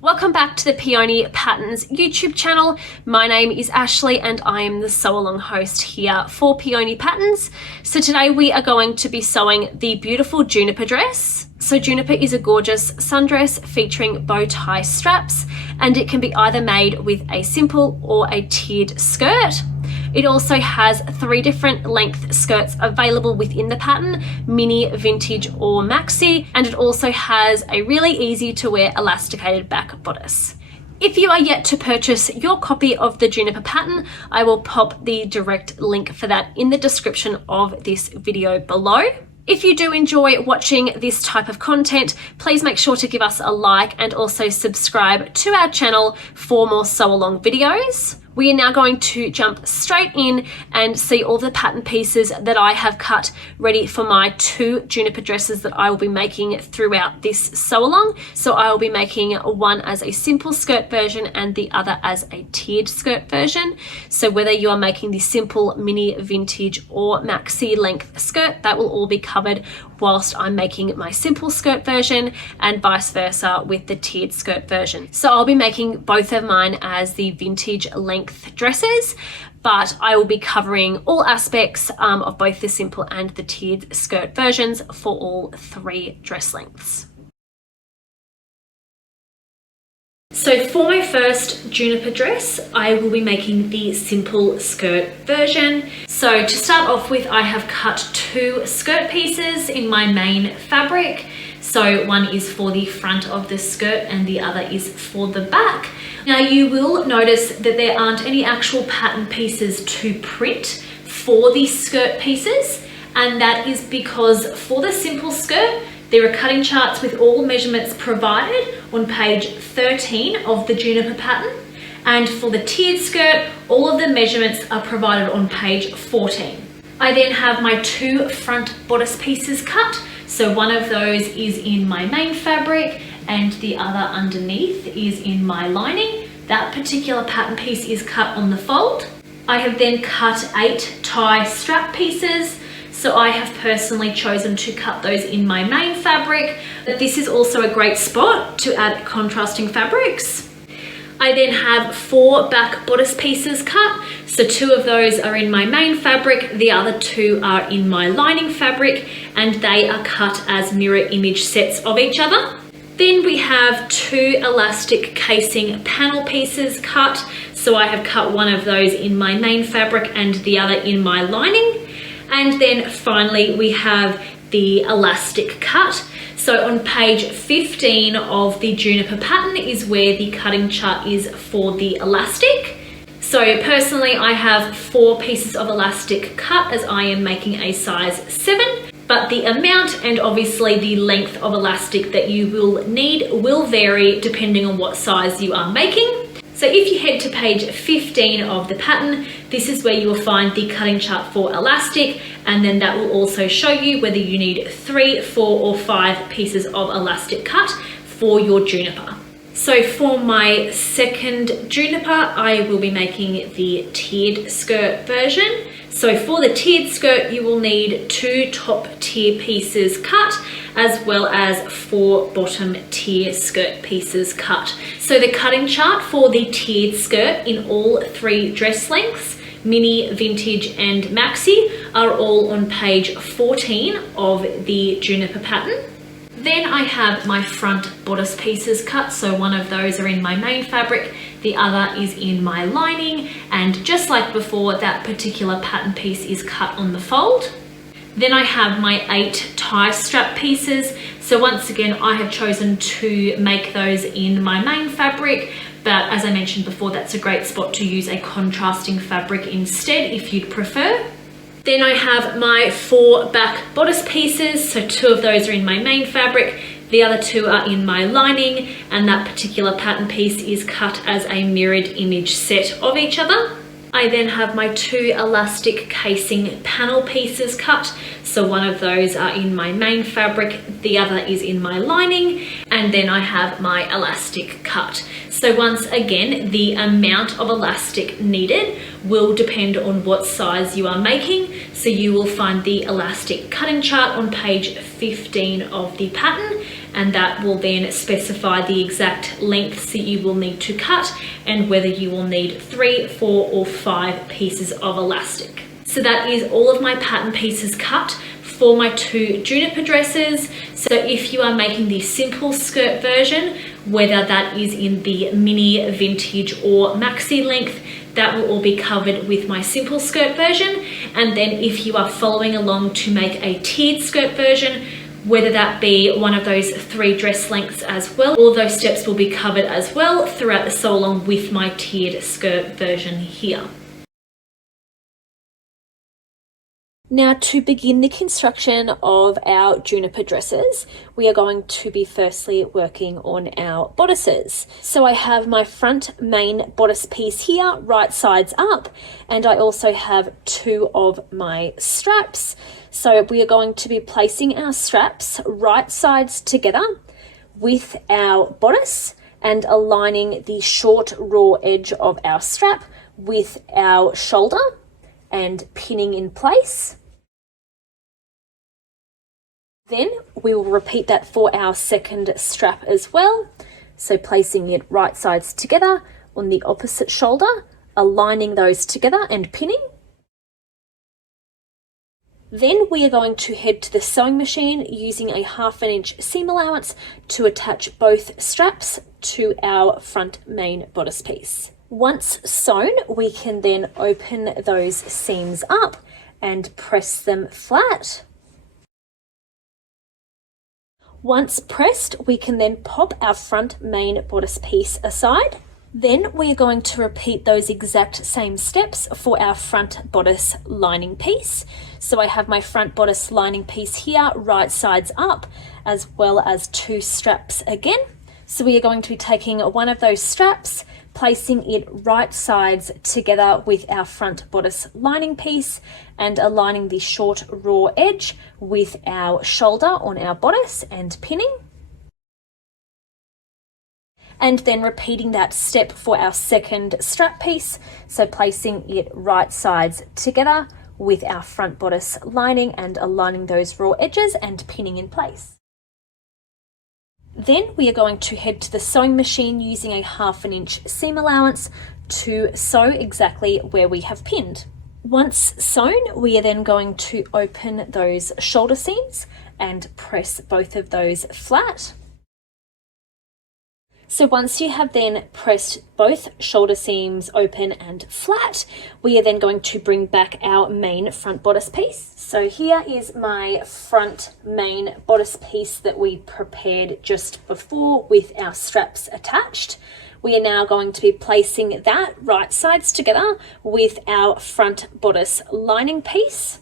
Welcome back to the Peony Patterns YouTube channel. My name is Ashley and I am the sew along host here for Peony Patterns. So today we are going to be sewing the beautiful Juniper dress. So Juniper is a gorgeous sundress featuring bow tie straps, and it can be either made with a simple or a tiered skirt. It also has 3 different length skirts available within the pattern: mini, vintage or maxi, and it also has a really easy to wear elasticated back bodice. If you are yet to purchase your copy of the Juniper pattern, I will pop the direct link for that in the description of this video below. If you do enjoy watching this type of content, please make sure to give us a like and also subscribe to our channel for more sew along videos. We are now going to jump straight in and see all the pattern pieces that I have cut ready for my 2 Juniper dresses that I will be making throughout this sew along. So I will be making one as a simple skirt version and the other as a tiered skirt version. So whether you are making the simple, mini, vintage or maxi length skirt, that will all be covered whilst I'm making my simple skirt version, and vice versa with the tiered skirt version. So I'll be making both of mine as the vintage length dresses, but I will be covering all aspects of both the simple and the tiered skirt versions for all 3 dress lengths. So for my first Juniper dress, I will be making the simple skirt version. So to start off with, I have cut 2 skirt pieces in my main fabric. So one is for the front of the skirt and the other is for the back. Now you will notice that there aren't any actual pattern pieces to print for these skirt pieces, and that is because for the simple skirt, there are cutting charts with all measurements provided on page 13 of the Juniper pattern. And for the tiered skirt, all of the measurements are provided on page 14. I then have my 2 front bodice pieces cut. So one of those is in my main fabric and the other underneath is in my lining. That particular pattern piece is cut on the fold. I have then cut 8 tie strap pieces. So I have personally chosen to cut those in my main fabric, but this is also a great spot to add contrasting fabrics. I then have 4 back bodice pieces cut. So 2 of those are in my main fabric, the other 2 are in my lining fabric, and they are cut as mirror image sets of each other. Then we have 2 elastic casing panel pieces cut. So I have cut one of those in my main fabric and the other in my lining. And then finally we have the elastic cut. So on page 15 of the Juniper pattern is where the cutting chart is for the elastic. So personally I have 4 pieces of elastic cut as I am making a size 7, but the amount and obviously the length of elastic that you will need will vary depending on what size you are making. So if you head to page 15 of the pattern, this is where you will find the cutting chart for elastic, and then that will also show you whether you need 3, 4 or 5 pieces of elastic cut for your Juniper. So for my second Juniper, I will be making the tiered skirt version. So for the tiered skirt, you will need 2 top tier pieces cut, as well as 4 bottom tier skirt pieces cut. So the cutting chart for the tiered skirt in all 3 dress lengths, mini, vintage and maxi, are all on page 14 of the Juniper pattern. Then I have my front bodice pieces cut, so one of those are in my main fabric, the other is in my lining, and just like before, that particular pattern piece is cut on the fold. Then I have my 8 tie strap pieces, so once again I have chosen to make those in my main fabric, but as I mentioned before, that's a great spot to use a contrasting fabric instead if you'd prefer. Then I have my 4 back bodice pieces, so 2 of those are in my main fabric, the other 2 are in my lining, and that particular pattern piece is cut as a mirrored image set of each other. I then have my 2 elastic casing panel pieces cut, so one of those are in my main fabric, the other is in my lining, and then I have my elastic cut. So once again, the amount of elastic needed will depend on what size you are making. So you will find the elastic cutting chart on page 15 of the pattern, and that will then specify the exact lengths that you will need to cut and whether you will need 3, 4 or 5 pieces of elastic. So that is all of my pattern pieces cut for my 2 Juniper dresses. So if you are making the simple skirt version, whether that is in the mini, vintage or maxi length, that will all be covered with my simple skirt version. And then if you are following along to make a tiered skirt version, whether that be one of those 3 dress lengths as well, all those steps will be covered as well throughout the sew along with my tiered skirt version here. Now, to begin the construction of our Juniper dresses, we are going to be firstly working on our bodices. So I have my front main bodice piece here, right sides up, and I also have 2 of my straps. So we are going to be placing our straps right sides together with our bodice and aligning the short raw edge of our strap with our shoulder and pinning in place. Then we will repeat that for our second strap as well. So placing it right sides together on the opposite shoulder, aligning those together and pinning. Then we are going to head to the sewing machine using a 1/2 inch seam allowance to attach both straps to our front main bodice piece. Once sewn, we can then open those seams up and press them flat. Once pressed, we can then pop our front main bodice piece aside. Then we are going to repeat those exact same steps for our front bodice lining piece. So I have my front bodice lining piece here, right sides up, as well as 2 straps again. So we are going to be taking one of those straps, placing it right sides together with our front bodice lining piece and aligning the short raw edge with our shoulder on our bodice and pinning. And then repeating that step for our second strap piece. So placing it right sides together with our front bodice lining and aligning those raw edges and pinning in place. Then we are going to head to the sewing machine using a 1/2 inch seam allowance to sew exactly where we have pinned. Once sewn, we are then going to open those shoulder seams and press both of those flat. So once you have then pressed both shoulder seams open and flat, we are then going to bring back our main front bodice piece. So here is my front main bodice piece that we prepared just before with our straps attached. We are now going to be placing that right sides together with our front bodice lining piece.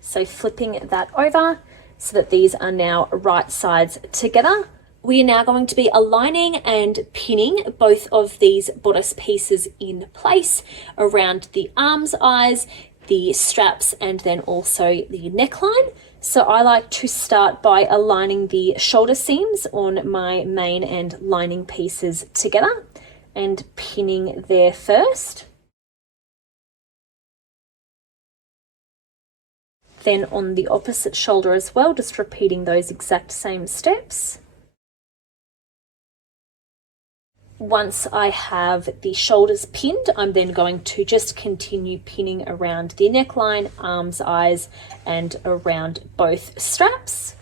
So flipping that over so that these are now right sides together. We are now going to be aligning and pinning both of these bodice pieces in place around the arms, eyes, the straps, and then also the neckline. So I like to start by aligning the shoulder seams on my main and lining pieces together and pinning there first. Then on the opposite shoulder as well, just repeating those exact same steps. Once I have the shoulders pinned, I'm then going to just continue pinning around the neckline, arms, eyes, and around both straps.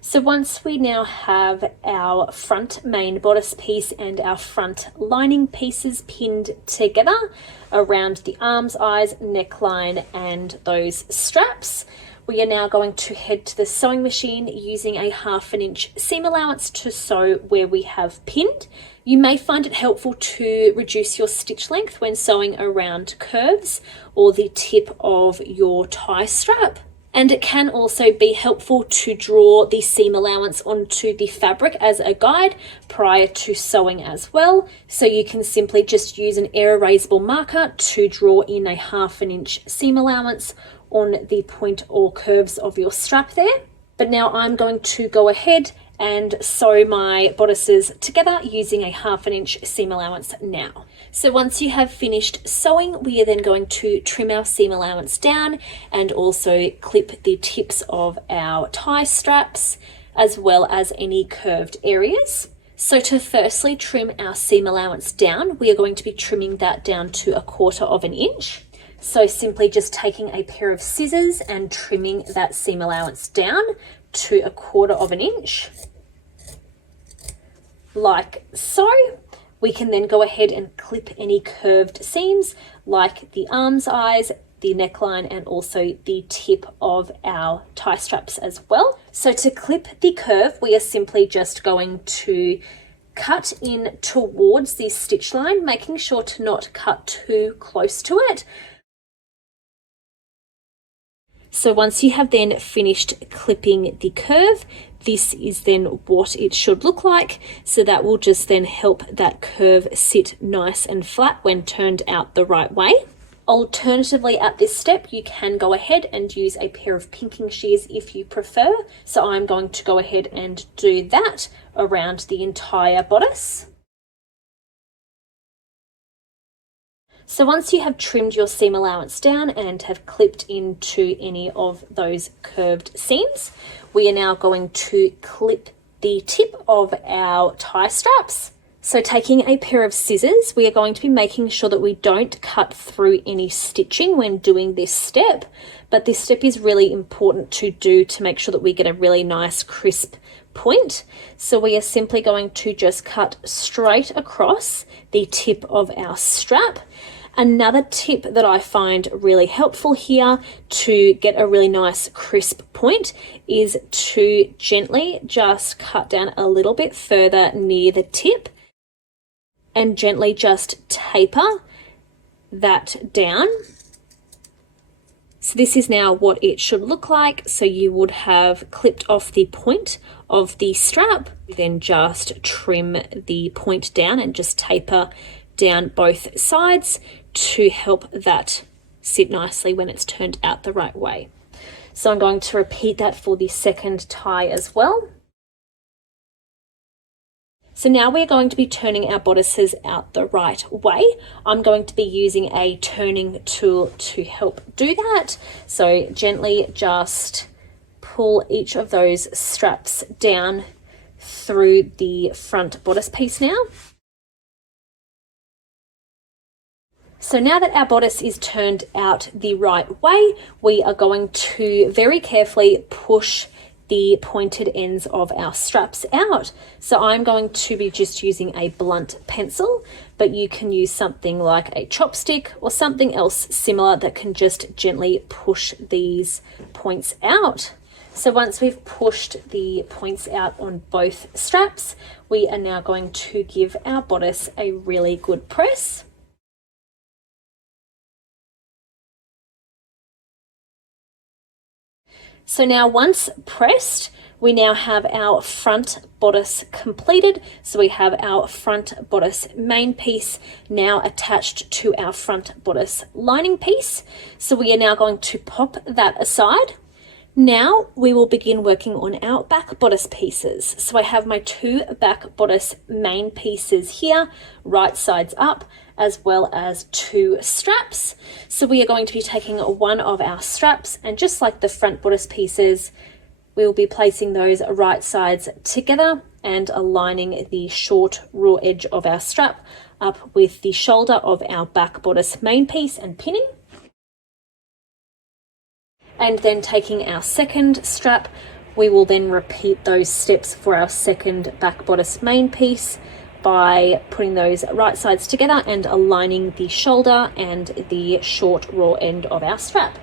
So once we now have our front main bodice piece and our front lining pieces pinned together around the arms, eyes, neckline, and those straps, we are now going to head to the sewing machine using a 1/2 inch seam allowance to sew where we have pinned. You may find it helpful to reduce your stitch length when sewing around curves or the tip of your tie strap. And it can also be helpful to draw the seam allowance onto the fabric as a guide prior to sewing as well. So you can simply just use an air erasable marker to draw in a 1/2 inch seam allowance on the point or curves of your strap there. But now I'm going to go ahead and sew my bodices together using a 1/2 inch seam allowance now. So once you have finished sewing, we are then going to trim our seam allowance down and also clip the tips of our tie straps as well as any curved areas. So to firstly trim our seam allowance down, we are going to be trimming that down to 1/4 inch. So simply just taking a pair of scissors and trimming that seam allowance down to 1/4 inch, like so. We can then go ahead and clip any curved seams like the arms eyes, the neckline, and also the tip of our tie straps as well. So to clip the curve, we are simply just going to cut in towards the stitch line, making sure to not cut too close to it. So once you have then finished clipping the curve, this is then what it should look like. So that will just then help that curve sit nice and flat when turned out the right way. Alternatively, at this step, you can go ahead and use a pair of pinking shears if you prefer. So I'm going to go ahead and do that around the entire bodice. So once you have trimmed your seam allowance down and have clipped into any of those curved seams, we are now going to clip the tip of our tie straps. So taking a pair of scissors, we are going to be making sure that we don't cut through any stitching when doing this step, but this step is really important to do to make sure that we get a really nice crisp point. So we are simply going to just cut straight across the tip of our strap. Another tip that I find really helpful here to get a really nice crisp point is to gently just cut down a little bit further near the tip and gently just taper that down. So this is now what it should look like. So you would have clipped off the point of the strap, then just trim the point down and just taper down both sides to help that sit nicely when it's turned out the right way. So I'm going to repeat that for the second tie as well. So now we're going to be turning our bodices out the right way. I'm going to be using a turning tool to help do that. So gently just pull each of those straps down through the front bodice piece now. So now that our bodice is turned out the right way, we are going to very carefully push the pointed ends of our straps out. So I'm going to be just using a blunt pencil, but you can use something like a chopstick or something else similar that can just gently push these points out. So once we've pushed the points out on both straps, we are now going to give our bodice a really good press. So now once pressed, we now have our front bodice completed. So we have our front bodice main piece now attached to our front bodice lining piece. So we are now going to pop that aside. Now we will begin working on our back bodice pieces. So I have my 2 back bodice main pieces here, right sides up, as well as 2 straps. So we are going to be taking one of our straps, and just like the front bodice pieces, we will be placing those right sides together and aligning the short raw edge of our strap up with the shoulder of our back bodice main piece and pinning. And then taking our second strap, we will then repeat those steps for our second back bodice main piece by putting those right sides together and aligning the shoulder and the short raw end of our strap.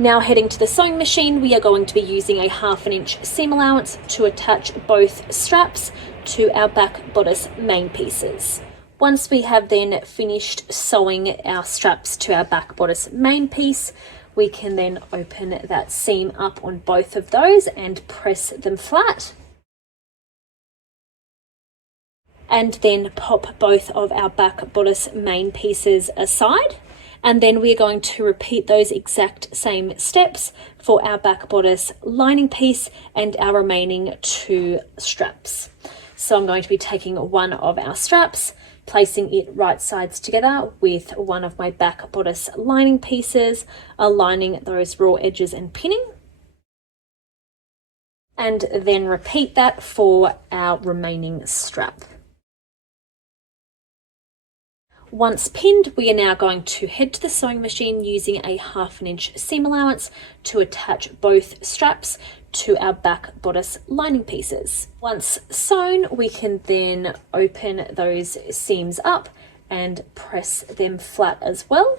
Now heading to the sewing machine, we are going to be using a 1/2 inch seam allowance to attach both straps to our back bodice main pieces. Once we have then finished sewing our straps to our back bodice main piece, we can then open that seam up on both of those and press them flat. And then pop both of our back bodice main pieces aside. And then we're going to repeat those exact same steps for our back bodice lining piece and our remaining 2 straps. So I'm going to be taking one of our straps, placing it right sides together with one of my back bodice lining pieces, aligning those raw edges and pinning. And then repeat that for our remaining strap. Once pinned, we are now going to head to the sewing machine using a 1/2 inch seam allowance to attach both straps to our back bodice lining pieces. Once sewn, we can then open those seams up and press them flat as well.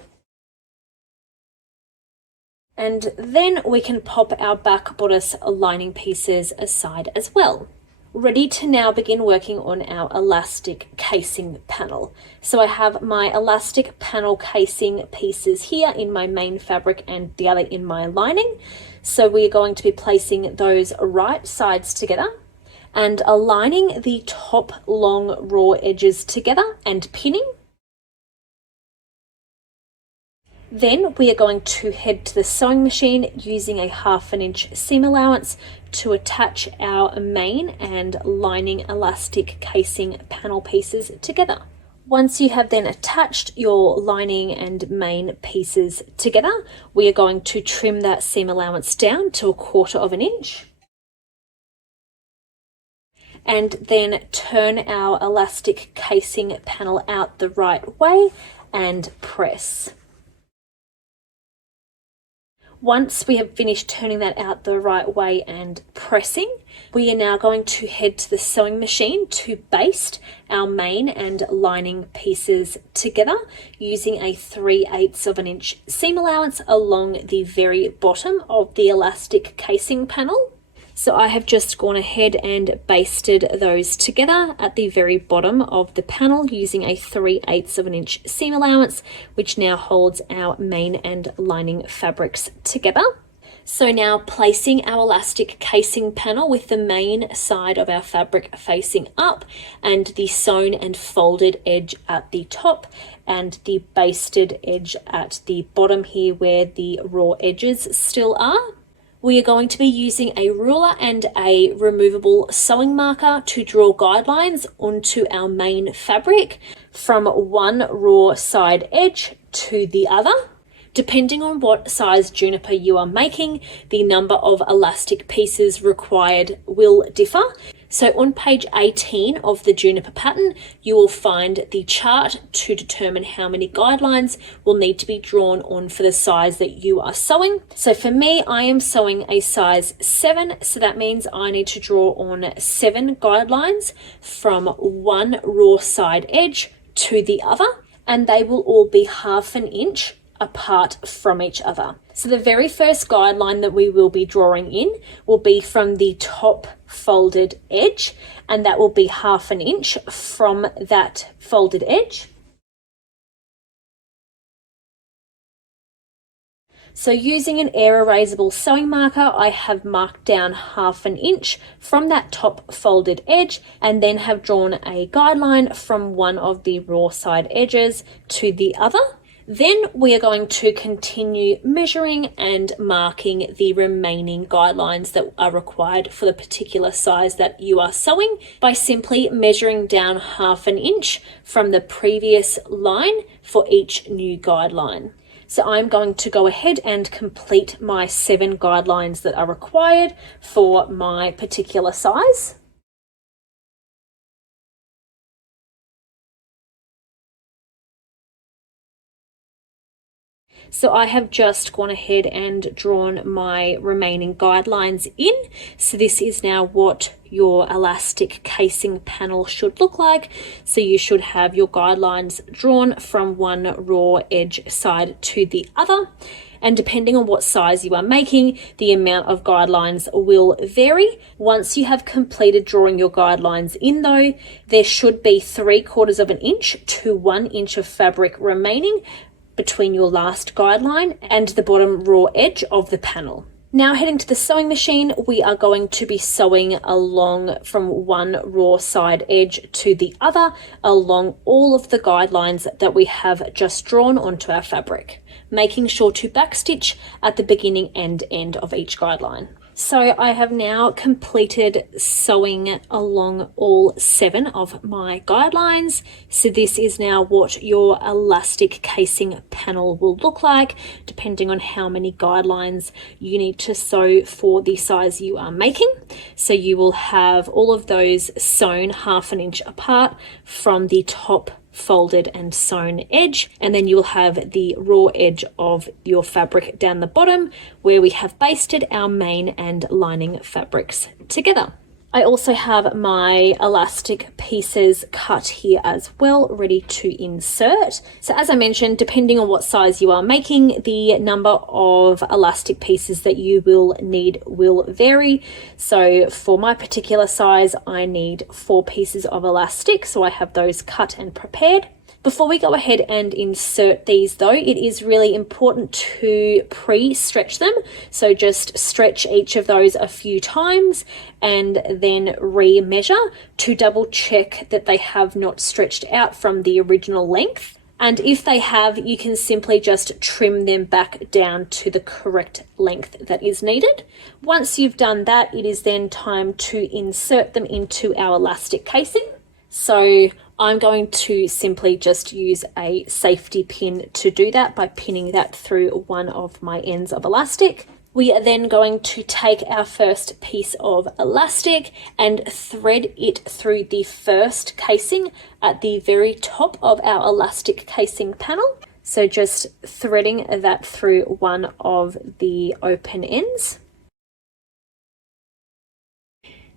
And then we can pop our back bodice lining pieces aside as well. Ready to now begin working on our elastic casing panel. So I have my elastic panel casing pieces here in my main fabric and the other in my lining. So we're going to be placing those right sides together and aligning the top long raw edges together and pinning. Then we are going to head to the sewing machine using a 1/2 inch seam allowance to attach our main and lining elastic casing panel pieces together. Once you have then attached your lining and main pieces together, we are going to trim that seam allowance down to 1/4 inch. And then turn our elastic casing panel out the right way and press. Once we have finished turning that out the right way and pressing, we are now going to head to the sewing machine to baste our main and lining pieces together using a 3/8 inch seam allowance along the very bottom of the elastic casing panel. So I have just gone ahead and basted those together at the very bottom of the panel using a 3/8 inch seam allowance, which now holds our main and lining fabrics together. So now placing our elastic casing panel with the main side of our fabric facing up and the sewn and folded edge at the top and the basted edge at the bottom here where the raw edges still are. We are going to be using a ruler and a removable sewing marker to draw guidelines onto our main fabric from one raw side edge to the other. Depending on what size juniper you are making, the number of elastic pieces required will differ. So on page 18 of the Juniper pattern, you will find the chart to determine how many guidelines will need to be drawn on for the size that you are sewing. So for me, I am sewing a size 7, so that means I need to draw on 7 guidelines from one raw side edge to the other, and they will all be 1/2 inch apart from each other. So the very first guideline that we will be drawing in will be from the top folded edge, and that will be 1/2 inch from that folded edge. So using an air erasable sewing marker, I have marked down 1/2 inch from that top folded edge and then have drawn a guideline from one of the raw side edges to the other. Then we are going to continue measuring and marking the remaining guidelines that are required for the particular size that you are sewing by simply measuring down 1/2 inch from the previous line for each new guideline. So I'm going to go ahead and complete my 7 guidelines that are required for my particular size. So I have just gone ahead and drawn my remaining guidelines in. So this is now what your elastic casing panel should look like. So you should have your guidelines drawn from one raw edge side to the other. And depending on what size you are making, the amount of guidelines will vary. Once you have completed drawing your guidelines in though, there should be 3/4 inch to 1 inch of fabric remaining between your last guideline and the bottom raw edge of the panel. Now heading to the sewing machine, we are going to be sewing along from one raw side edge to the other along all of the guidelines that we have just drawn onto our fabric, making sure to backstitch at the beginning and end of each guideline. So I have now completed sewing along all 7 of my guidelines. So this is now what your elastic casing panel will look like, depending on how many guidelines you need to sew for the size you are making. So you will have all of those sewn 1/2 inch apart from the top folded and sewn edge, and then you will have the raw edge of your fabric down the bottom where we have basted our main and lining fabrics together. I also have my elastic pieces cut here as well, ready to insert. So as I mentioned, depending on what size you are making, the number of elastic pieces that you will need will vary. So for my particular size, I need 4 pieces of elastic, so I have those cut and prepared. Before we go ahead and insert these though, it is really important to pre-stretch them. So just stretch each of those a few times and then re-measure to double check that they have not stretched out from the original length. And if they have, you can simply just trim them back down to the correct length that is needed. Once you've done that, it is then time to insert them into our elastic casing. So I'm going to simply just use a safety pin to do that by pinning that through one of my ends of elastic. We are then going to take our first piece of elastic and thread it through the first casing at the very top of our elastic casing panel. So just threading that through one of the open ends.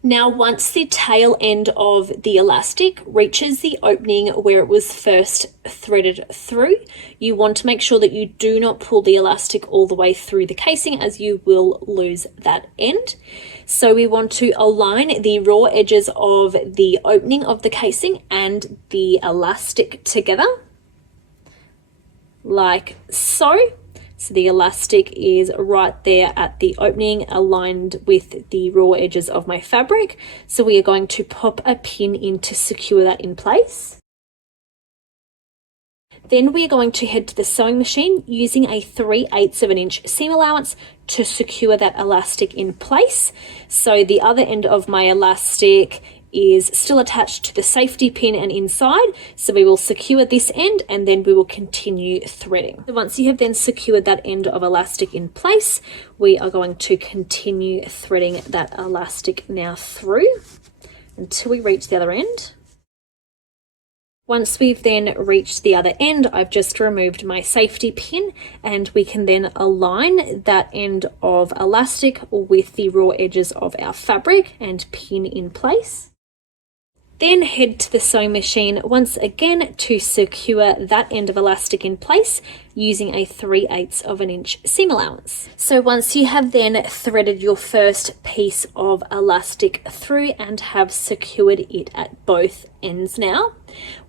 Now, once the tail end of the elastic reaches the opening where it was first threaded through, you want to make sure that you do not pull the elastic all the way through the casing, as you will lose that end. So we want to align the raw edges of the opening of the casing and the elastic together, like so. So the elastic is right there at the opening, aligned with the raw edges of my fabric. So we are going to pop a pin in to secure that in place. Then we are going to head to the sewing machine using a 3/8 of an inch seam allowance to secure that elastic in place. So the other end of my elastic is still attached to the safety pin and inside, so we will secure this end and then we will continue threading. So once you have then secured that end of elastic in place, we are going to continue threading that elastic now through until we reach the other end. Once we've then reached the other end, I've just removed my safety pin and we can then align that end of elastic with the raw edges of our fabric and pin in place. Then head to the sewing machine once again to secure that end of elastic in place using a 3/8 of an inch seam allowance. So once you have then threaded your first piece of elastic through and have secured it at both ends now,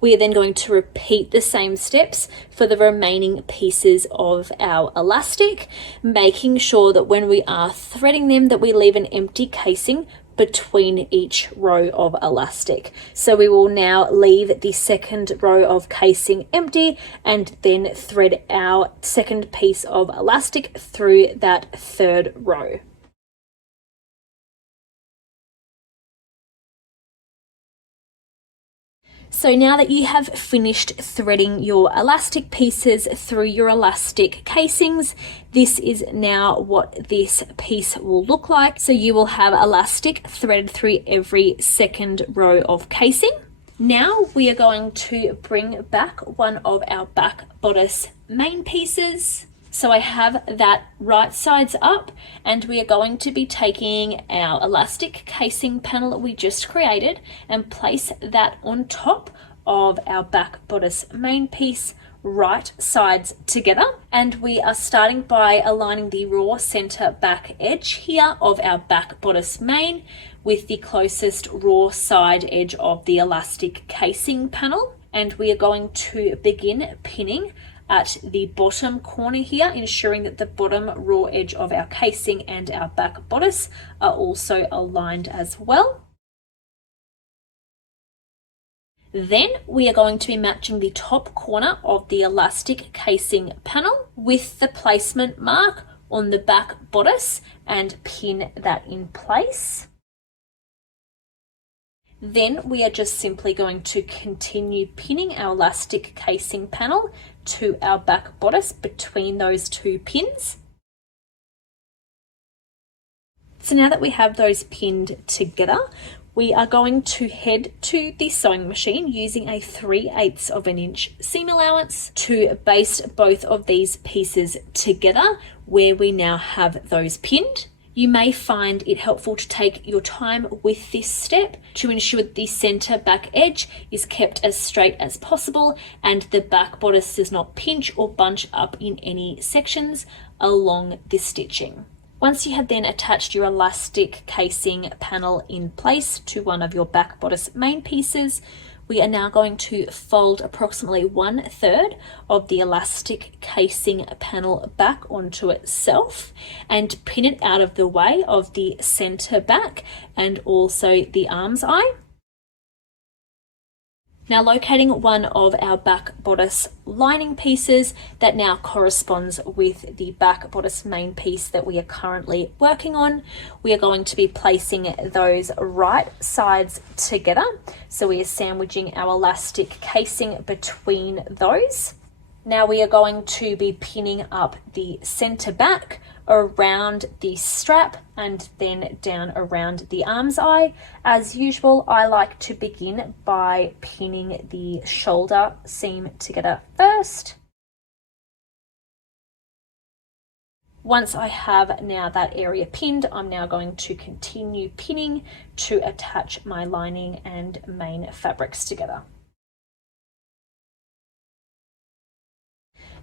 we are then going to repeat the same steps for the remaining pieces of our elastic, making sure that when we are threading them that we leave an empty casing between each row of elastic. So we will now leave the second row of casing empty and then thread our second piece of elastic through that third row. So now that you have finished threading your elastic pieces through your elastic casings, this is now what this piece will look like. So you will have elastic threaded through every second row of casing. Now we are going to bring back one of our back bodice main pieces. So I have that right sides up and we are going to be taking our elastic casing panel that we just created and place that on top of our back bodice main piece, right sides together. And we are starting by aligning the raw center back edge here of our back bodice main with the closest raw side edge of the elastic casing panel. And we are going to begin pinning at the bottom corner here, ensuring that the bottom raw edge of our casing and our back bodice are also aligned as well. Then we are going to be matching the top corner of the elastic casing panel with the placement mark on the back bodice and pin that in place. Then we are just simply going to continue pinning our elastic casing panel to our back bodice between those two pins. So now that we have those pinned together, we are going to head to the sewing machine using a 3/8 of an inch seam allowance to baste both of these pieces together where we now have those pinned. You may find it helpful to take your time with this step to ensure the center back edge is kept as straight as possible and the back bodice does not pinch or bunch up in any sections along the stitching. Once you have then attached your elastic casing panel in place to one of your back bodice main pieces, we are now going to fold approximately 1/3 of the elastic casing panel back onto itself and pin it out of the way of the center back and also the arm's eye. Now locating one of our back bodice lining pieces that now corresponds with the back bodice main piece that we are currently working on, we are going to be placing those right sides together. So we are sandwiching our elastic casing between those. Now we are going to be pinning up the center back around the strap and then down around the arm's eye. As usual, I like to begin by pinning the shoulder seam together first. Once I have now that area pinned, I'm now going to continue pinning to attach my lining and main fabrics together.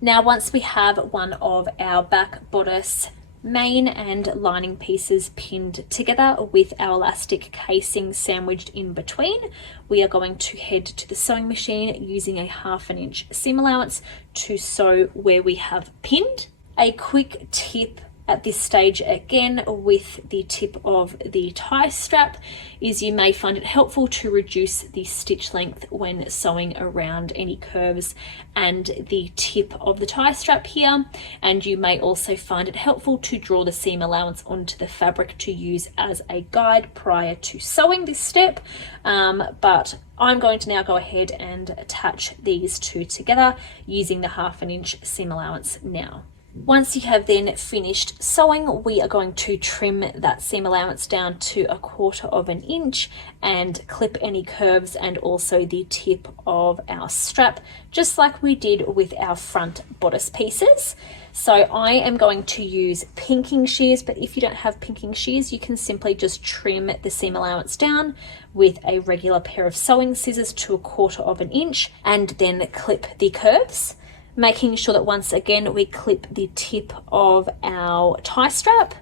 Now, once we have one of our back bodice main and lining pieces pinned together with our elastic casing sandwiched in between, we are going to head to the sewing machine using a 1/2 inch seam allowance to sew where we have pinned. A quick tip at this stage, again with the tip of the tie strap, is you may find it helpful to reduce the stitch length when sewing around any curves and the tip of the tie strap here, and you may also find it helpful to draw the seam allowance onto the fabric to use as a guide prior to sewing this step, but I'm going to now go ahead and attach these two together using the 1/2 inch seam allowance now. Once you have then finished sewing, we are going to trim that seam allowance down to 1/4 of an inch and clip any curves and also the tip of our strap, just like we did with our front bodice pieces. So I am going to use pinking shears, but if you don't have pinking shears, you can simply just trim the seam allowance down with a regular pair of sewing scissors to 1/4 of an inch and then clip the curves, making sure that once again we clip the tip of our tie strap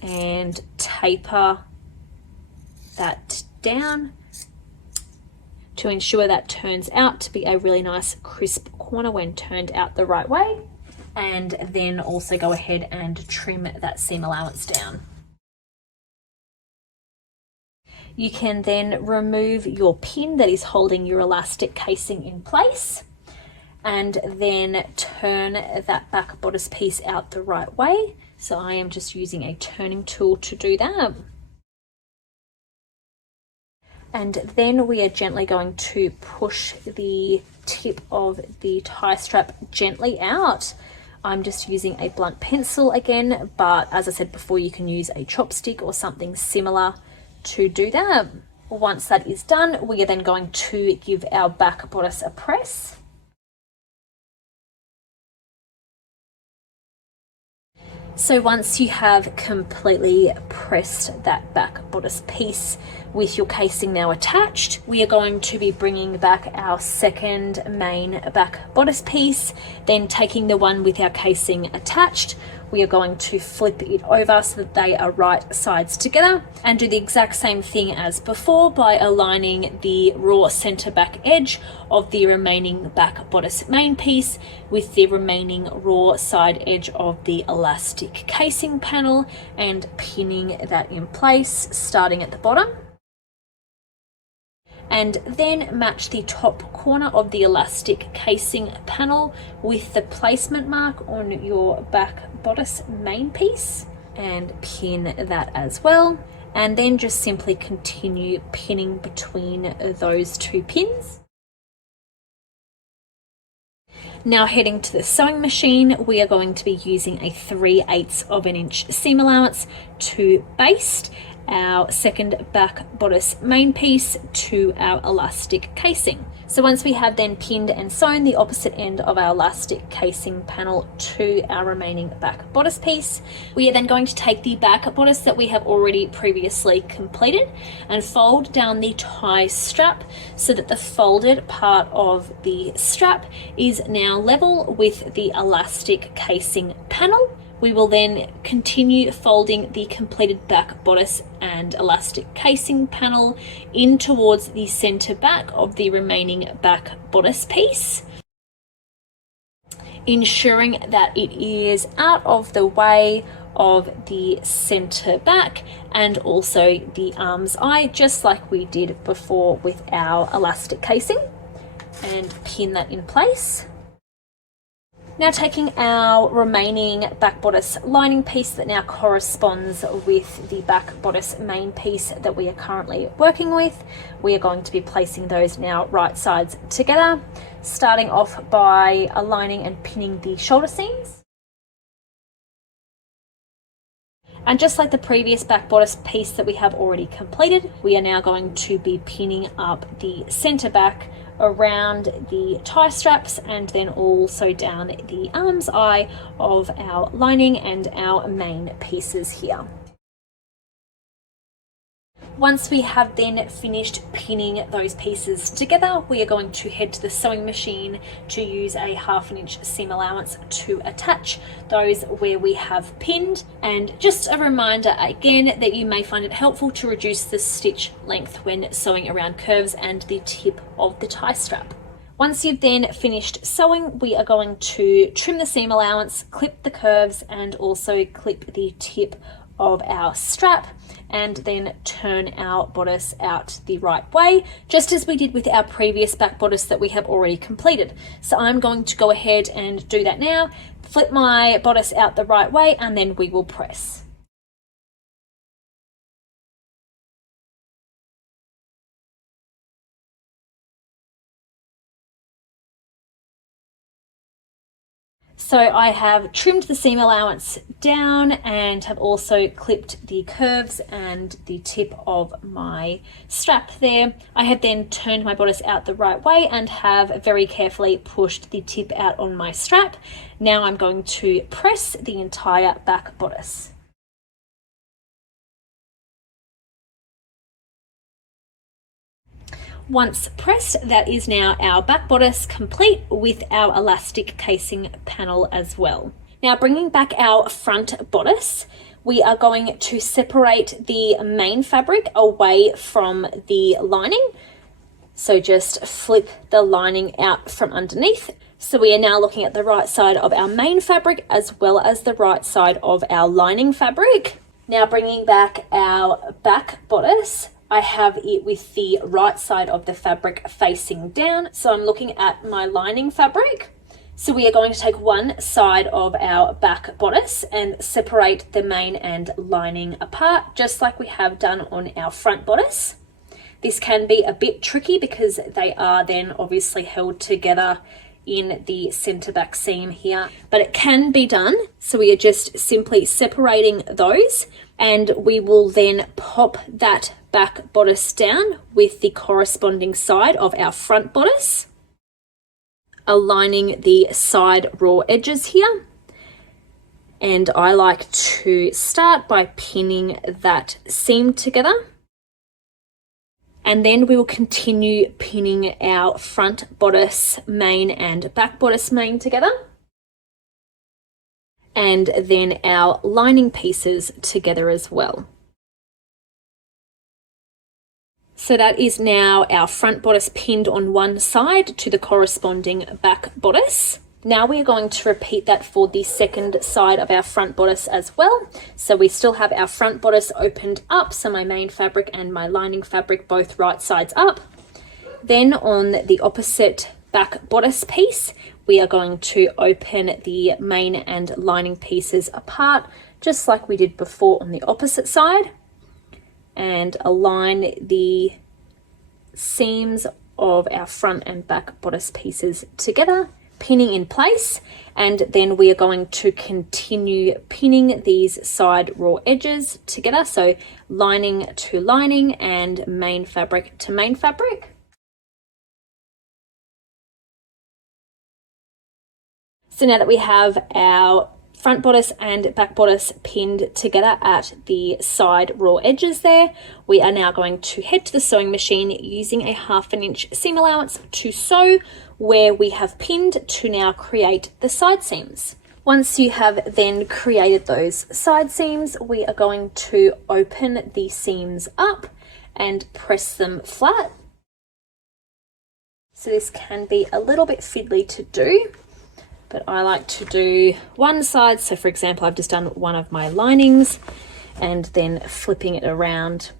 and taper that down to ensure that turns out to be a really nice crisp corner when turned out the right way, and then also go ahead and trim that seam allowance down. You can then remove your pin that is holding your elastic casing in place and then turn that back bodice piece out the right way. So I am just using a turning tool to do that. And then we are gently going to push the tip of the tie strap gently out. I'm just using a blunt pencil again, but as I said before, you can use a chopstick or something similar to do that. Once that is done, we are then going to give our back bodice a press. So once you have completely pressed that back bodice piece, with your casing now attached, we are going to be bringing back our second main back bodice piece, then taking the one with our casing attached, we are going to flip it over so that they are right sides together, and do the exact same thing as before by aligning the raw center back edge of the remaining back bodice main piece with the remaining raw side edge of the elastic casing panel and pinning that in place, starting at the bottom. And then match the top corner of the elastic casing panel with the placement mark on your back bodice main piece and pin that as well. And then just simply continue pinning between those two pins. Now heading to the sewing machine, we are going to be using a 3/8 of an inch seam allowance to baste our second back bodice main piece to our elastic casing. So once we have then pinned and sewn the opposite end of our elastic casing panel to our remaining back bodice piece, we are then going to take the back bodice that we have already previously completed and fold down the tie strap so that the folded part of the strap is now level with the elastic casing panel. We will then continue folding the completed back bodice and elastic casing panel in towards the center back of the remaining back bodice piece, ensuring that it is out of the way of the center back and also the arm's eye, just like we did before with our elastic casing, and pin that in place. Now taking our remaining back bodice lining piece that now corresponds with the back bodice main piece that we are currently working with, we are going to be placing those now right sides together, starting off by aligning and pinning the shoulder seams. And just like the previous back bodice piece that we have already completed, we are now going to be pinning up the center back around the tie straps and then also down the arm's eye of our lining and our main pieces here. Once we have then finished pinning those pieces together, we are going to head to the sewing machine to use a 1/2 inch seam allowance to attach those where we have pinned. And just a reminder again that you may find it helpful to reduce the stitch length when sewing around curves and the tip of the tie strap. Once you've then finished sewing, we are going to trim the seam allowance, clip the curves, and also clip the tip of our strap, and then turn our bodice out the right way, just as we did with our previous back bodice that we have already completed. So I'm going to go ahead and do that now, flip my bodice out the right way, and then we will press. So I have trimmed the seam allowance down and have also clipped the curves and the tip of my strap there. I have then turned my bodice out the right way and have very carefully pushed the tip out on my strap. Now I'm going to press the entire back bodice. Once pressed, that is now our back bodice complete with our elastic casing panel as well. Now bringing back our front bodice, we are going to separate the main fabric away from the lining. So just flip the lining out from underneath. So we are now looking at the right side of our main fabric as well as the right side of our lining fabric. Now bringing back our back bodice, I have it with the right side of the fabric facing down. So I'm looking at my lining fabric. So we are going to take one side of our back bodice and separate the main and lining apart, just like we have done on our front bodice. This can be a bit tricky because they are then obviously held together in the center back seam here, but it can be done. So we are just simply separating those, and we will then pop that back bodice down with the corresponding side of our front bodice, aligning the side raw edges here. And I like to start by pinning that seam together. And then we will continue pinning our front bodice main and back bodice main together. And then our lining pieces together as well. So that is now our front bodice pinned on one side to the corresponding back bodice. Now we are going to repeat that for the second side of our front bodice as well. So we still have our front bodice opened up, so my main fabric and my lining fabric both right sides up. Then on the opposite back bodice piece, we are going to open the main and lining pieces apart, just like we did before on the opposite side, and align the seams of our front and back bodice pieces together, pinning in place. And then we are going to continue pinning these side raw edges together, so lining to lining and main fabric to main fabric. So now that we have our front bodice and back bodice pinned together at the side raw edges there, we are now going to head to the sewing machine using a 1/2 inch seam allowance to sew where we have pinned to now create the side seams. Once you have then created those side seams, we are going to open the seams up and press them flat. So this can be a little bit fiddly to do, but I like to do one side. So for example, I've just done one of my linings and then flipping it around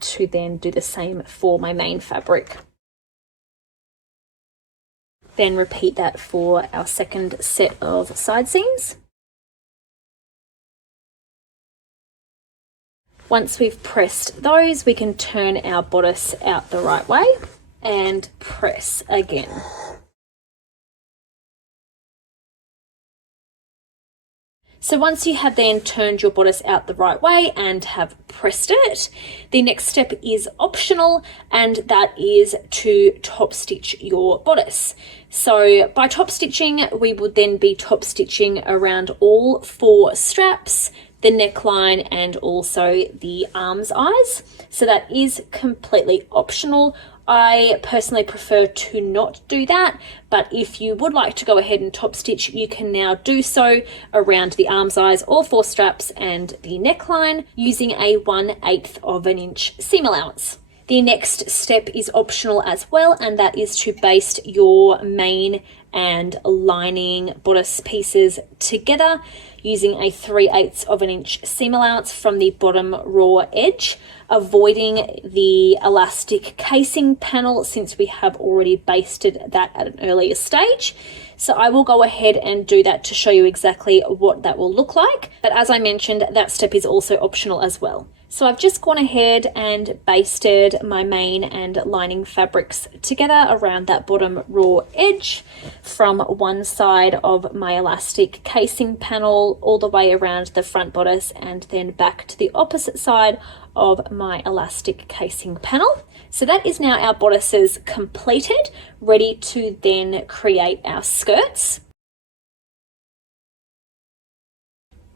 to then do the same for my main fabric. Then repeat that for our second set of side seams. Once we've pressed those, we can turn our bodice out the right way and press again. So once you have then turned your bodice out the right way and have pressed it, the next step is optional, and that is to top stitch your bodice. So by top stitching, we would then be top stitching around all 4 straps, the neckline, and also the arms eyes. So that is completely optional. I personally prefer to not do that, but if you would like to go ahead and top stitch, you can now do so around the arms eyes, all 4 straps, and the neckline using a 1/8 of an inch seam allowance. The next step is optional as well, and that is to baste your main and lining bodice pieces together using a 3/8 of an inch seam allowance from the bottom raw edge, avoiding the elastic casing panel since we have already basted that at an earlier stage. So I will go ahead and do that to show you exactly what that will look like. But as I mentioned, that step is also optional as well. So I've just gone ahead and basted my main and lining fabrics together around that bottom raw edge from one side of my elastic casing panel all the way around the front bodice and then back to the opposite side of my elastic casing panel. So that is now our bodices completed, ready to then create our skirts.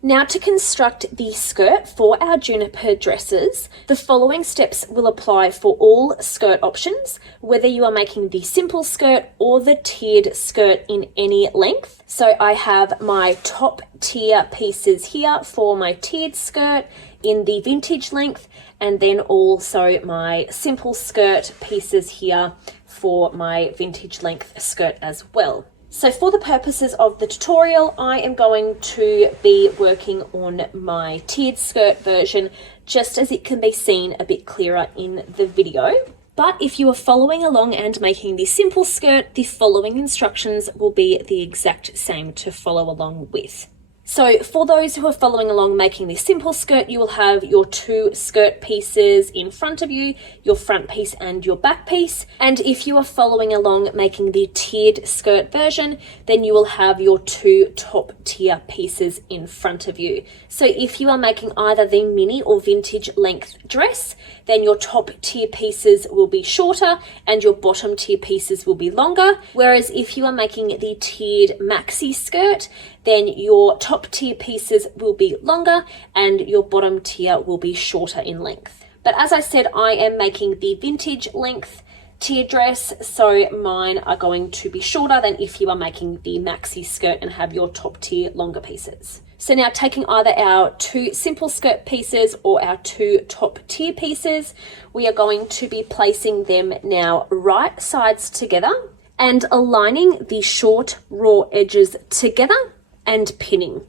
Now to construct the skirt for our Juniper dresses, the following steps will apply for all skirt options, whether you are making the simple skirt or the tiered skirt in any length. So I have my top tier pieces here for my tiered skirt in the vintage length, and then also my simple skirt pieces here for my vintage length skirt as well. So for the purposes of the tutorial, I am going to be working on my tiered skirt version just as it can be seen a bit clearer in the video. But if you are following along and making the simple skirt, the following instructions will be the exact same to follow along with. So for those who are following along making the simple skirt, you will have your 2 skirt pieces in front of you, your front piece and your back piece. And if you are following along making the tiered skirt version, then you will have your 2 top tier pieces in front of you. So if you are making either the mini or vintage length dress, then your top tier pieces will be shorter and your bottom tier pieces will be longer. Whereas if you are making the tiered maxi skirt, then your top tier pieces will be longer and your bottom tier will be shorter in length. But as I said, I am making the vintage length tiered dress, so mine are going to be shorter than if you are making the maxi skirt and have your top tier longer pieces. So now taking either our 2 simple skirt pieces or our 2 top tier pieces, we are going to be placing them now right sides together and aligning the short raw edges together and pinning.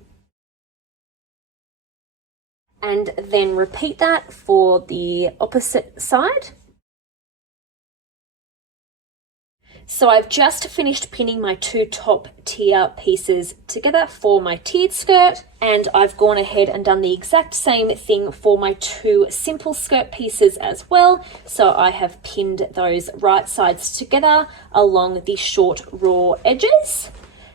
And then repeat that for the opposite side. So I've just finished pinning my 2 top tier pieces together for my tiered skirt, and I've gone ahead and done the exact same thing for my 2 simple skirt pieces as well. So I have pinned those right sides together along the short raw edges.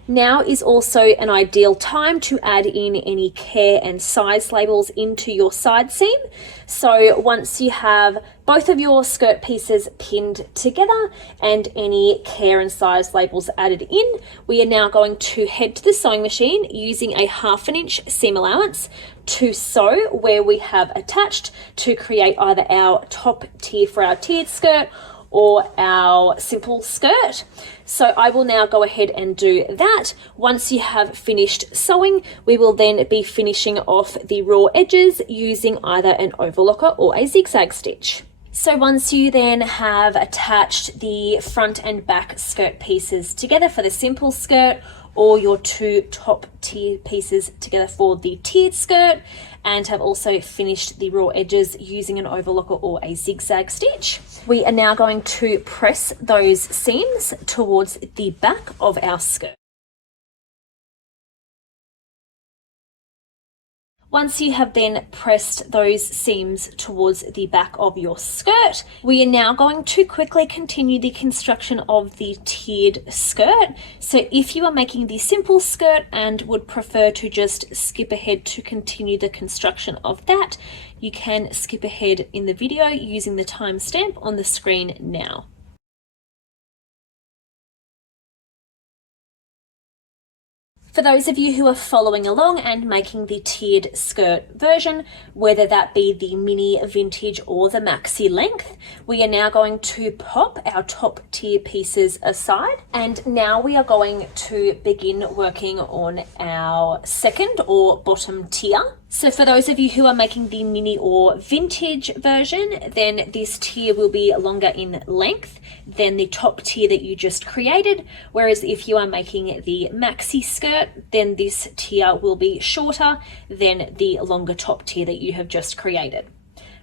Now is also an ideal time to add in any care and size labels into your side seam. So once you have both of your skirt pieces pinned together and any care and size labels added in, we are now going to head to the sewing machine using a 1/2 inch seam allowance to sew where we have attached to create either our top tier for our tiered skirt or our simple skirt. So I will now go ahead and do that. Once you have finished sewing, we will then be finishing off the raw edges using either an overlocker or a zigzag stitch. So once you then have attached the front and back skirt pieces together for the simple skirt, or your 2 top tier pieces together for the tiered skirt, and have also finished the raw edges using an overlocker or a zigzag stitch, we are now going to press those seams towards the back of our skirt. Once you have then pressed those seams towards the back of your skirt, we are now going to quickly continue the construction of the tiered skirt. So if you are making the simple skirt and would prefer to just skip ahead to continue the construction of that, you can skip ahead in the video using the timestamp on the screen now. For those of you who are following along and making the tiered skirt version, whether that be the mini, vintage or the maxi length, we are now going to pop our top tier pieces aside, and now we are going to begin working on our second or bottom tier. So for those of you who are making the mini or vintage version, then this tier will be longer in length than the top tier that you just created. Whereas if you are making the maxi skirt, then this tier will be shorter than the longer top tier that you have just created.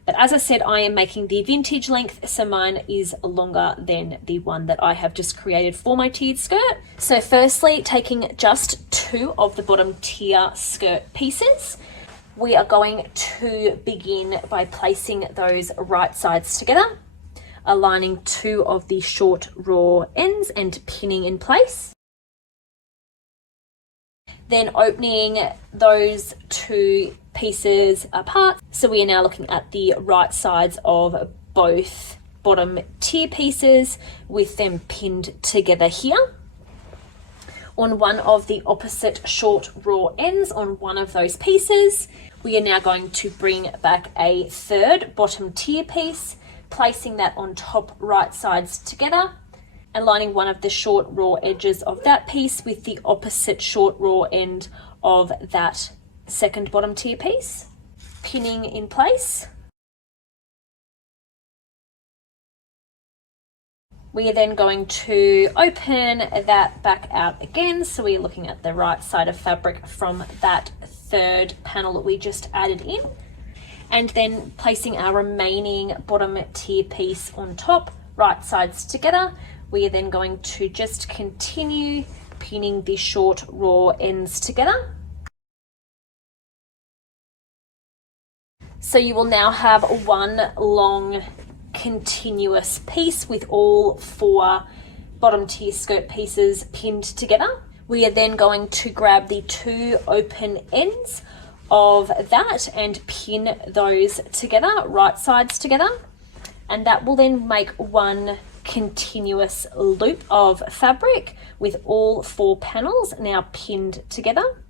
But as I said, I am making the vintage length, so mine is longer than the one that I have just created for my tiered skirt. So firstly, taking just 2 of the bottom tier skirt pieces, we are going to begin by placing those right sides together, aligning 2 of the short raw ends and pinning in place. Then opening those 2 pieces apart. So we are now looking at the right sides of both bottom tier pieces with them pinned together here. On one of the opposite short raw ends on one of those pieces, we are now going to bring back a 3rd bottom tier piece, placing that on top right sides together, aligning one of the short raw edges of that piece with the opposite short raw end of that 2nd bottom tier piece, pinning in place. We are then going to open that back out again. So we're looking at the right side of fabric from that 3rd panel that we just added in. And then placing our remaining bottom tier piece on top, right sides together. We are then going to just continue pinning the short raw ends together. So you will now have one long continuous piece with all 4 bottom tier skirt pieces pinned together. We are then going to grab the 2 open ends of that and pin those together, right sides together, and that will then make one continuous loop of fabric with all 4 panels now pinned together.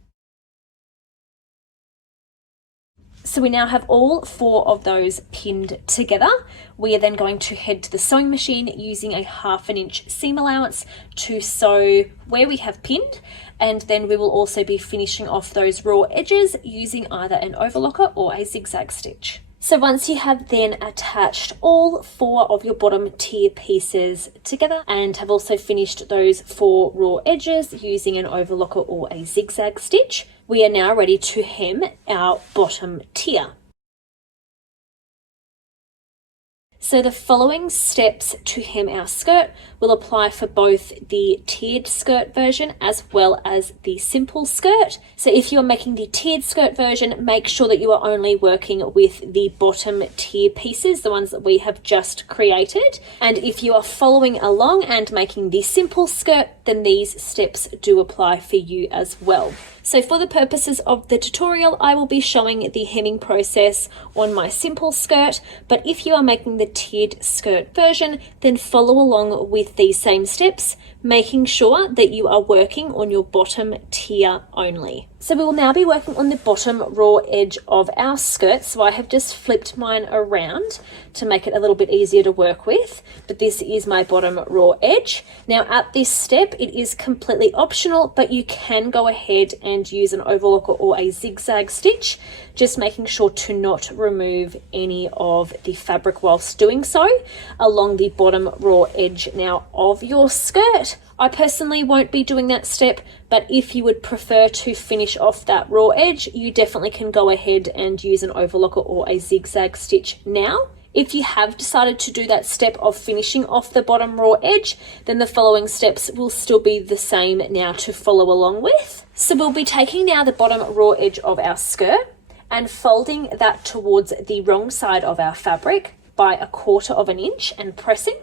So we now have all 4 of those pinned together. We are then going to head to the sewing machine using a 1/2 inch seam allowance to sew where we have pinned, and then we will also be finishing off those raw edges using either an overlocker or a zigzag stitch. So once you have then attached all 4 of your bottom tier pieces together and have also finished those 4 raw edges using an overlocker or a zigzag stitch, we are now ready to hem our bottom tier. So the following steps to hem our skirt will apply for both the tiered skirt version as well as the simple skirt. So if you're making the tiered skirt version, make sure that you are only working with the bottom tier pieces, the ones that we have just created. And if you are following along and making the simple skirt, then these steps do apply for you as well. So for the purposes of the tutorial, I will be showing the hemming process on my simple skirt, but if you are making the tiered skirt version, then follow along with these same steps, making sure that you are working on your bottom tier only. So we will now be working on the bottom raw edge of our skirt. So I have just flipped mine around to make it a little bit easier to work with, but this is my bottom raw edge. Now at this step, it is completely optional, but you can go ahead and use an overlocker or a zigzag stitch, just making sure to not remove any of the fabric whilst doing so along the bottom raw edge now of your skirt. I personally won't be doing that step, but if you would prefer to finish off that raw edge, you definitely can go ahead and use an overlocker or a zigzag stitch now. If you have decided to do that step of finishing off the bottom raw edge, then the following steps will still be the same now to follow along with. So we'll be taking now the bottom raw edge of our skirt and folding that towards the wrong side of our fabric by 1/4 inch and pressing.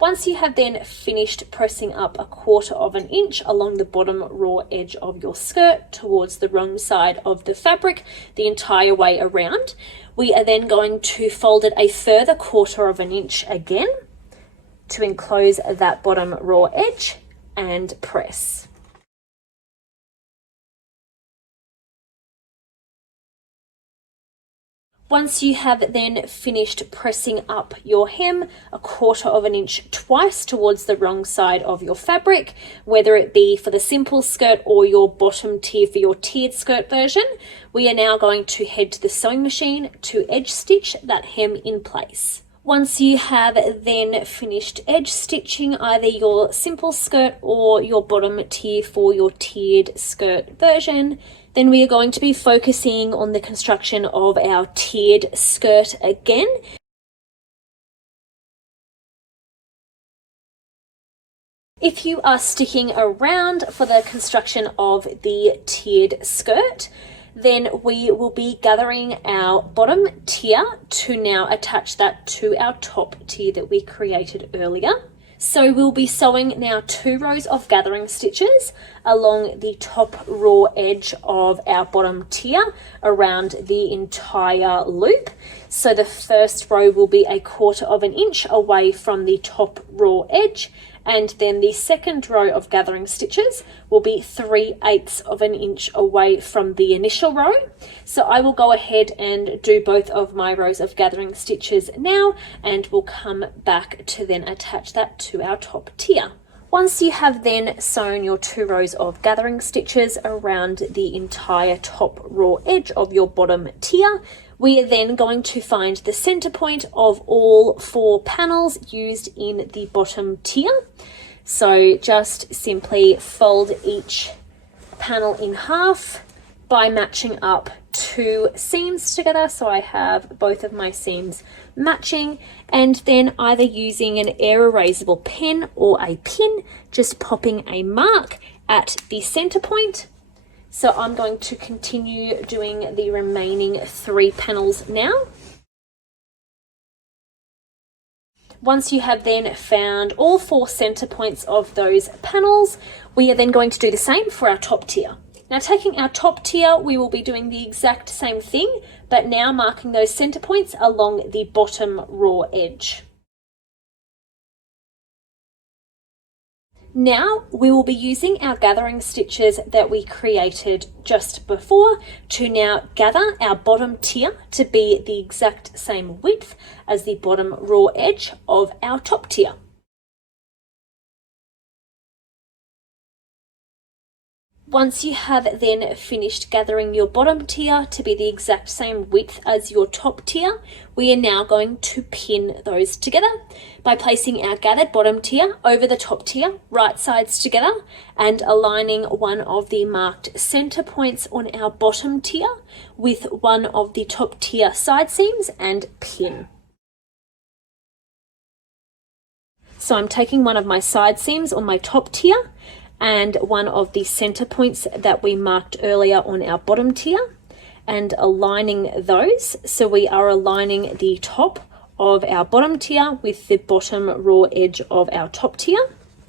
Once you have then finished pressing up 1/4 inch along the bottom raw edge of your skirt towards the wrong side of the fabric the entire way around, we are then going to fold it a further 1/4 inch again to enclose that bottom raw edge and press. Once you have then finished pressing up your hem 1/4 inch twice towards the wrong side of your fabric, whether it be for the simple skirt or your bottom tier for your tiered skirt version, we are now going to head to the sewing machine to edge stitch that hem in place. Once you have then finished edge stitching either your simple skirt or your bottom tier for your tiered skirt version, then we are going to be focusing on the construction of our tiered skirt again. If you are sticking around for the construction of the tiered skirt, then we will be gathering our bottom tier to now attach that to our top tier that we created earlier. So we'll be sewing now 2 rows of gathering stitches along the top raw edge of our bottom tier around the entire loop. So the first row will be 1/4 inch away from the top raw edge, and then the second row of gathering stitches will be 3/8 inch away from the initial row. So I will go ahead and do both of my rows of gathering stitches now, and we'll come back to then attach that to our top tier. Once you have then sewn your 2 rows of gathering stitches around the entire top raw edge of your bottom tier, we are then going to find the center point of all 4 panels used in the bottom tier. So just simply fold each panel in half by matching up 2 seams together. So I have both of my seams matching, and then either using an air erasable pen or a pin, just popping a mark at the center point. So I'm going to continue doing the remaining 3 panels now. Once you have then found all 4 center points of those panels, we are then going to do the same for our top tier. Now taking our top tier, we will be doing the exact same thing, but now marking those center points along the bottom raw edge. Now we will be using our gathering stitches that we created just before to now gather our bottom tier to be the exact same width as the bottom raw edge of our top tier. Once you have then finished gathering your bottom tier to be the exact same width as your top tier, we are now going to pin those together by placing our gathered bottom tier over the top tier, right sides together, and aligning one of the marked center points on our bottom tier with one of the top tier side seams and pin. So I'm taking one of my side seams on my top tier and one of the center points that we marked earlier on our bottom tier and aligning those. So we are aligning the top of our bottom tier with the bottom raw edge of our top tier.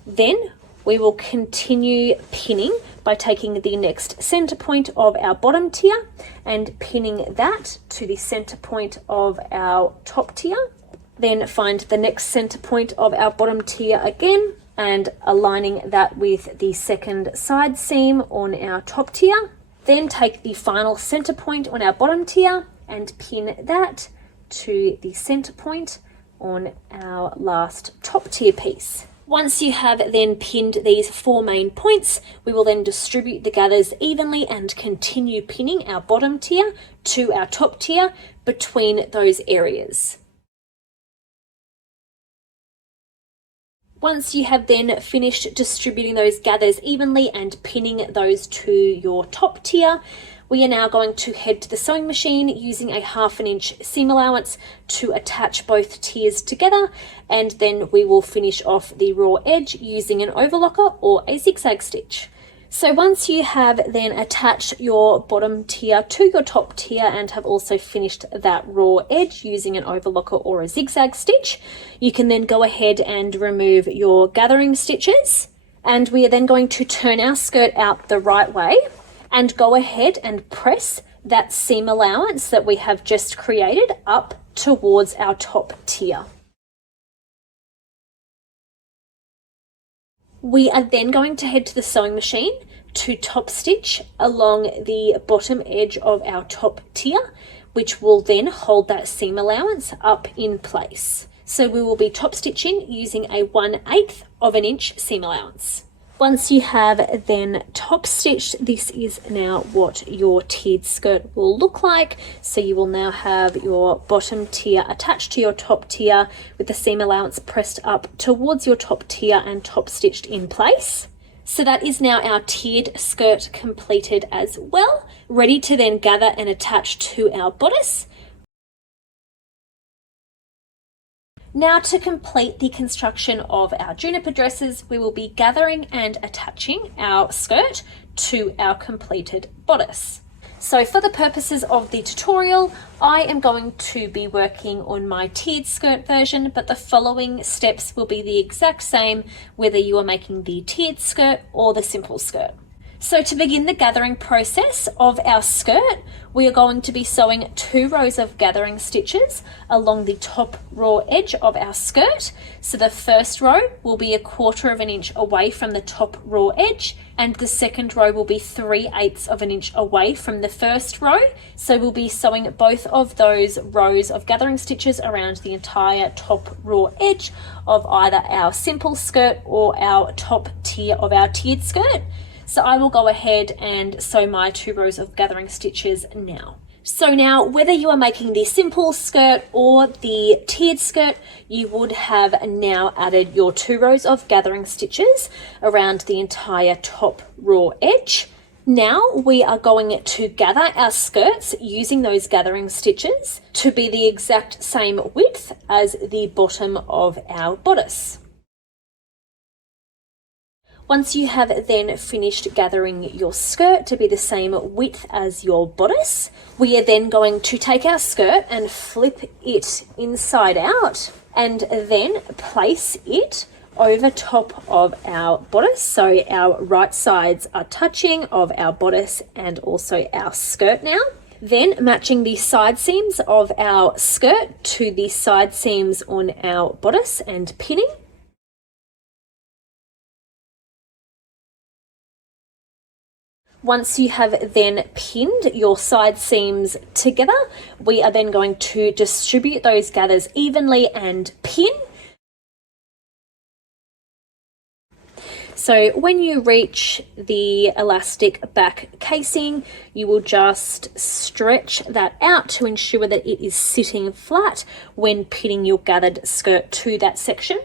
Then we will continue pinning by taking the next center point of our bottom tier and pinning that to the center point of our top tier. Then find the next center point of our bottom tier again and aligning that with the second side seam on our top tier. Then take the final center point on our bottom tier and pin that to the center point on our last top tier piece. Once you have then pinned these 4 main points, we will then distribute the gathers evenly and continue pinning our bottom tier to our top tier between those areas. Once you have then finished distributing those gathers evenly and pinning those to your top tier, we are now going to head to the sewing machine using a 1/2 inch seam allowance to attach both tiers together, and then we will finish off the raw edge using an overlocker or a zigzag stitch. So once you have then attached your bottom tier to your top tier and have also finished that raw edge using an overlocker or a zigzag stitch, you can then go ahead and remove your gathering stitches. And we are then going to turn our skirt out the right way and go ahead and press that seam allowance that we have just created up towards our top tier. We are then going to head to the sewing machine to top stitch along the bottom edge of our top tier, which will then hold that seam allowance up in place. So we will be top stitching using a 1/8 of an inch seam allowance. Once you have then top stitched, this is now what your tiered skirt will look like. So you will now have your bottom tier attached to your top tier with the seam allowance pressed up towards your top tier and top stitched in place. So that is now our tiered skirt completed as well, ready to then gather and attach to our bodice. Now to complete the construction of our Juniper dresses, we will be gathering and attaching our skirt to our completed bodice. So for the purposes of the tutorial, I am going to be working on my tiered skirt version, but the following steps will be the exact same whether you are making the tiered skirt or the simple skirt. So to begin the gathering process of our skirt, we are going to be sewing 2 rows of gathering stitches along the top raw edge of our skirt. So the first row will be 1/4 of an inch away from the top raw edge, and the second row will be 3/8 of an inch away from the first row. So we'll be sewing both of those rows of gathering stitches around the entire top raw edge of either our simple skirt or our top tier of our tiered skirt. So I will go ahead and sew my 2 rows of gathering stitches now. So now, whether you are making the simple skirt or the tiered skirt, you would have now added your 2 rows of gathering stitches around the entire top raw edge. Now we are going to gather our skirts using those gathering stitches to be the exact same width as the bottom of our bodice. Once you have then finished gathering your skirt to be the same width as your bodice, we are then going to take our skirt and flip it inside out and then place it over top of our bodice. So our right sides are touching of our bodice and also our skirt now. Then matching the side seams of our skirt to the side seams on our bodice and pinning. Once you have then pinned your side seams together, we are then going to distribute those gathers evenly and pin. So when you reach the elastic back casing, you will just stretch that out to ensure that it is sitting flat when pinning your gathered skirt to that section.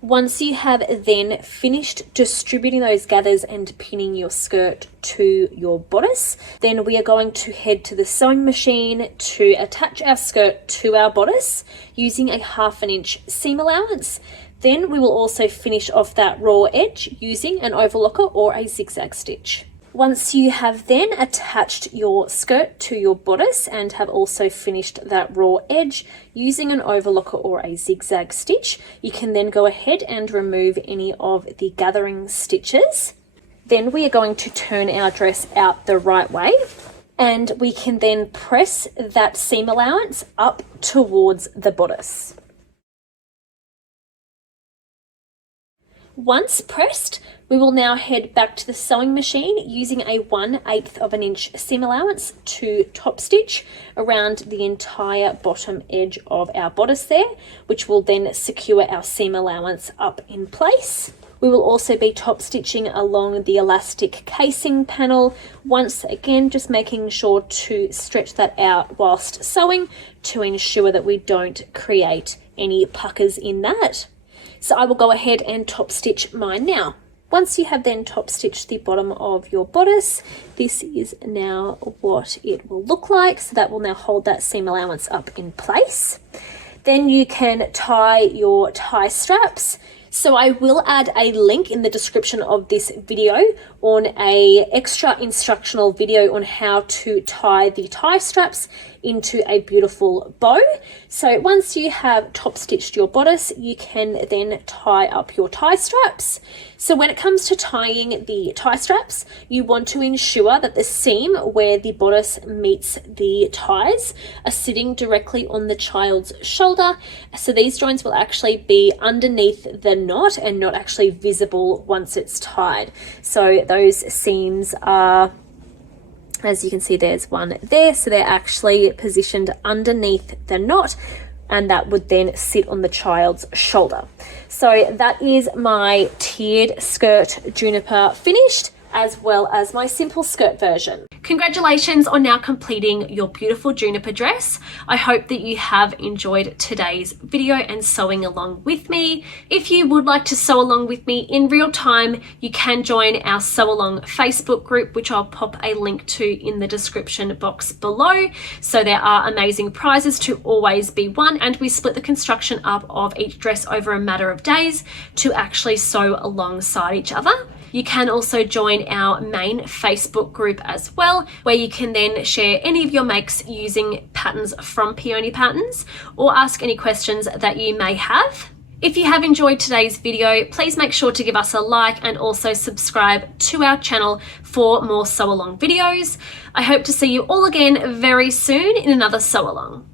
Once you have then finished distributing those gathers and pinning your skirt to your bodice, then we are going to head to the sewing machine to attach our skirt to our bodice using a 1/2 inch seam allowance. Then we will also finish off that raw edge using an overlocker or a zigzag stitch. Once you have then attached your skirt to your bodice and have also finished that raw edge using an overlocker or a zigzag stitch, you can then go ahead and remove any of the gathering stitches. Then we are going to turn our dress out the right way, and we can then press that seam allowance up towards the bodice. Once pressed, we will now head back to the sewing machine using a 1/8 of an inch seam allowance to top stitch around the entire bottom edge of our bodice there, which will then secure our seam allowance up in place. We will also be top stitching along the elastic casing panel, once again just making sure to stretch that out whilst sewing to ensure that we don't create any puckers in that. So I will go ahead and top stitch mine now. Once you have then top stitched the bottom of your bodice, this is now what it will look like. So that will now hold that seam allowance up in place. Then you can tie your tie straps. So I will add a link in the description of this video on a extra instructional video on how to tie the tie straps into a beautiful bow. So once you have top stitched your bodice, you can then tie up your tie straps. So when it comes to tying the tie straps, you want to ensure that the seam where the bodice meets the ties are sitting directly on the child's shoulder. So these joints will actually be underneath the knot and not actually visible once it's tied. So those seams are, as you can see, there's one there, so they're actually positioned underneath the knot, and that would then sit on the child's shoulder. So that is my tiered skirt Juniper finished, as well as my simple skirt version. Congratulations on now completing your beautiful Juniper dress. I hope that you have enjoyed today's video and sewing along with me. If you would like to sew along with me in real time, you can join our Sew Along Facebook group, which I'll pop a link to in the description box below. So there are amazing prizes to always be won, and we split the construction up of each dress over a matter of days to actually sew alongside each other. You can also join our main Facebook group as well, where you can then share any of your makes using patterns from Peony Patterns or ask any questions that you may have. If you have enjoyed today's video, please make sure to give us a like and also subscribe to our channel for more sew along videos. I hope to see you all again very soon in another sew along.